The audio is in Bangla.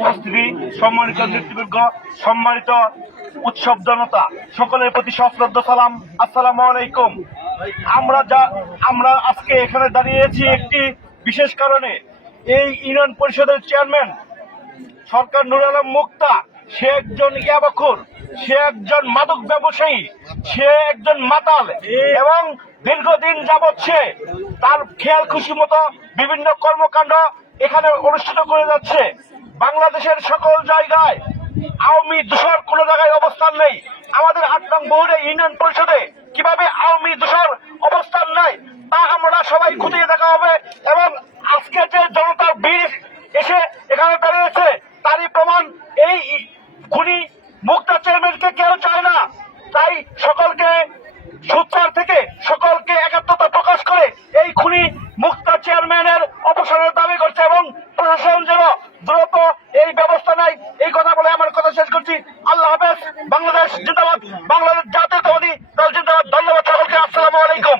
উপস্থিতি সম্মানিত নেতৃবৃন্দ, সম্মানিত উৎসব জনতা, সকলের প্রতি সশ্রদ্ধ, সালাম। আসসালামু আলাইকুম। আমরা যা, আমরা আজকে এখানে দাঁড়িয়েছি একটি বিশেষ কারণে। এই ইউনিয়ন পরিষদের চেয়ারম্যান, সরকার নুর আলম মুক্তা, সে একজন ইয়াবাখুর সে একজন মাদক ব্যবসায়ী, সে একজন মাতাল এবং দীর্ঘদিন যাবৎ সে তার খেয়াল খুশি মতো বিভিন্ন কর্মকাণ্ড এখানে অনুষ্ঠিত করে যাচ্ছে বাংলাদেশের সকল জায়গায়। আওয়ামী দূষর কোন জায়গায় অবস্থান নেই। আমাদের আট নং বহুরে ইউনিয়ন পরিষদে কীভাবে আওয়ামী দূষর অবস্থান নেই তা আমরা সবাই খুঁটিয়ে দেখা হবে এবং আজকে যে জনতার বীর এসে এখানে দাঁড়িয়েছে, তারই প্রমাণ এই খুনি মুক্তা চেয়ারম্যানকে কেউ চায় না। তাই সকলকে সুচার চেয়ারম্যানের অপসারণের দাবি করছে এবং প্রশাসন যেন দ্রুত এই ব্যবস্থা নাই এই কথা বলে আমার কথা শেষ করছি। আল্লাহ হাফেজ। বাংলাদেশ জিন্দাবাদ। বাংলাদেশ জাতীয় দল জিন্দাবাদ। ধন্যবাদ সকলকে। আসসালামু আলাইকুম।